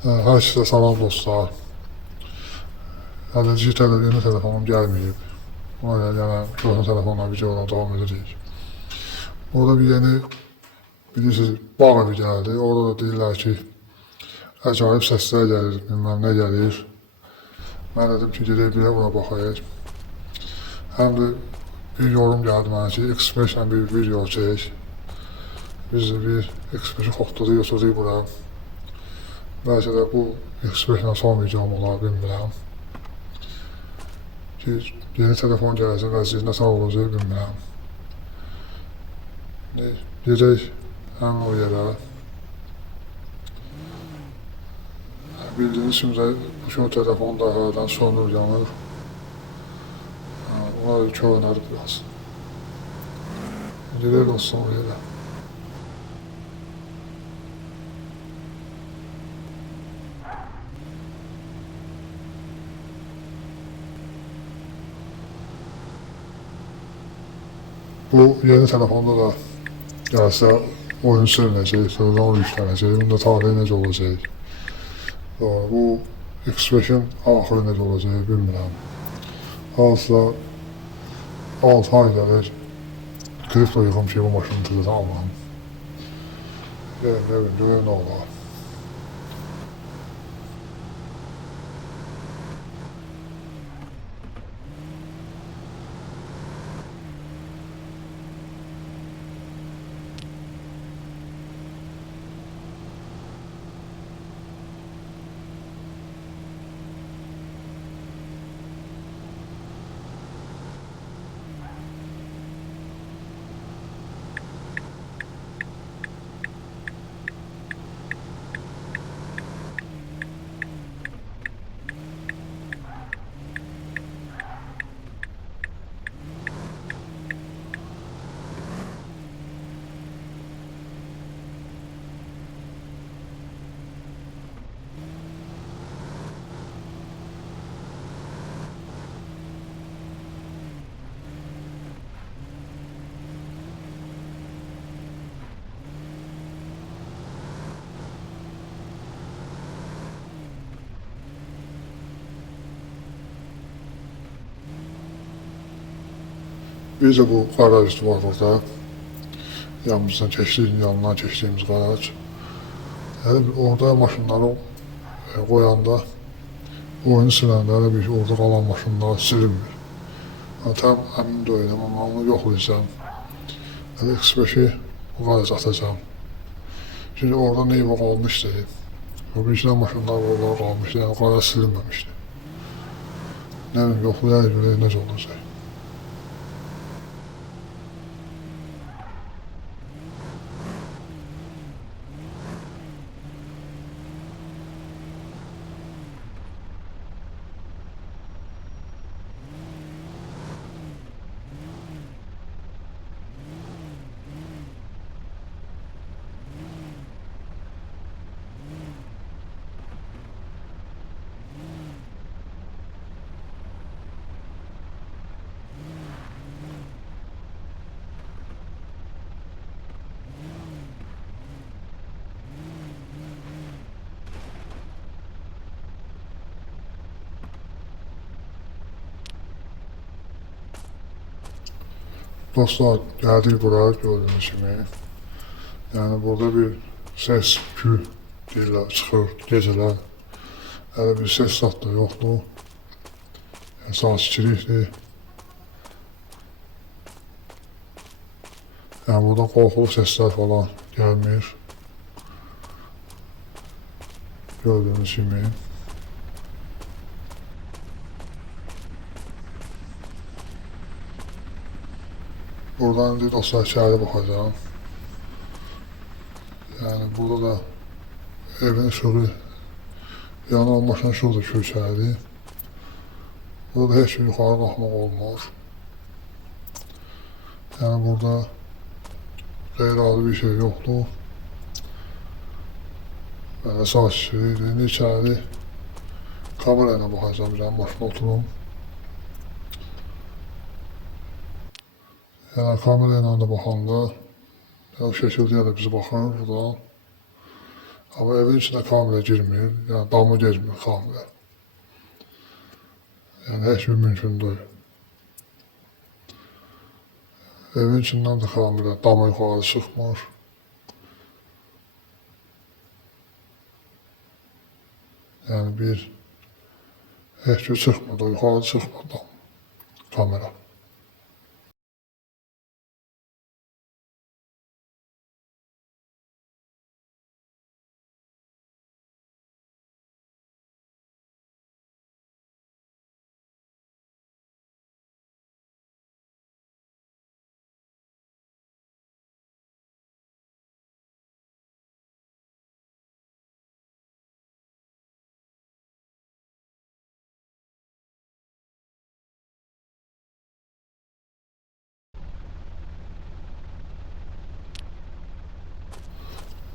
Hər kəsə salam dostlar. Hələ yeni telefonum gəlməyib. Ona görə gördüyüm telefonla videodan davam edirik. Burada bir yeni, bilirsiniz, bağ evi gəldi. Orada da deyirlər ki, acayip səslər gəlir, bilmem nə gəlir. Mən dedim ki, gedək bir buna baxayıq. Həm də bir yorum gəldi mənə ki, X5 ilə bir video çək. Biz de bir X5'i xoxduduk, oturduk bura. Bəlkə də bu X5 ilə son videom olar, bilmirəm. Ki, yeni telefon gələcək, vəziyyət nə sağ olacaq, bilmirəm. Gedək həmin o yerə. Bildiyiniz kimi bu telefon da hərdən sönür, yanır. Ona köynədir biraz. Gedək dostum o yerə. Bu yeni telefonda da gəlsə oyun sürüləcək, sonradan o yüklənəcək, bunun da tarihi necə olacaq. Bu X5'in axırı necə olacaq, bilmirəm. Hal-hazırda 6 ay gəlir, kripto yığım ki, bu maşını tırıda almam. Görün nə olar. Bir de bu garaj var orada. Yanından keçdiyimiz garaj. Yani orada maşınları koyanda oyunu siləndə bir orada qalan maşınlar silinmir. Tam əmin deyiləm, amma onu yoxlayacağım. Yani X5'i bu garaja atacağım. Çünkü orada neyva qalmışdı. O bir içindən maşınlar orada qalmışdı, yani garaj silinməmişdi. Ne bileyim, yoxlayarıq, görək necə olacaq. Dostlar, geldik buraya gördüğünüz gibi. Yani burada bir ses, küy deyirlər, çıxır geceler. Hələ bir ses zat da yoxdur. Yəni, sakitlikdir. Yəni, burada qorxulu sesler falan gelmir. Gördüğünüz gibi. Buradan indi dostlar içəri baxacağım. Yani burada da evin ışığı yanan maşın ışığı da köçərdi. Burada heç bir yuxarı qalxmaq olmur. Yani burada qeyri-adi bir şey yoxdur. Belə sakitlikdir. İndi içəri kamera ilə baxacağım, bir maşına oturum. Yani kamera ilə də baxanda o şəkildə də bizi baxır buradan. Ama evin içine kamilə girmir, yani damı gezmir kamilə. Yani heç bir mümkün deyil. Evin içindən də kamilə damı yuxarı çıxmır. Yani bir heç bir çıxmadı, yuxarı çıxmadı kamera.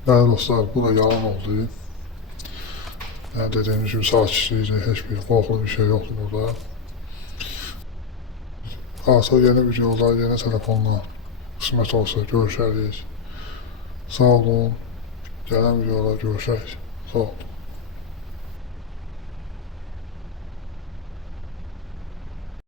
Yani dostlar, bu da yalan oldu. Yani dediğimiz gibi sakitçiydi, hiçbir korkulu bir şey yoktu burada. Artık yeni videolar, yeni telefonla kısmet olsa görüşərik. Sağ olun. Gelen videolar görüşərik. Sağ olun.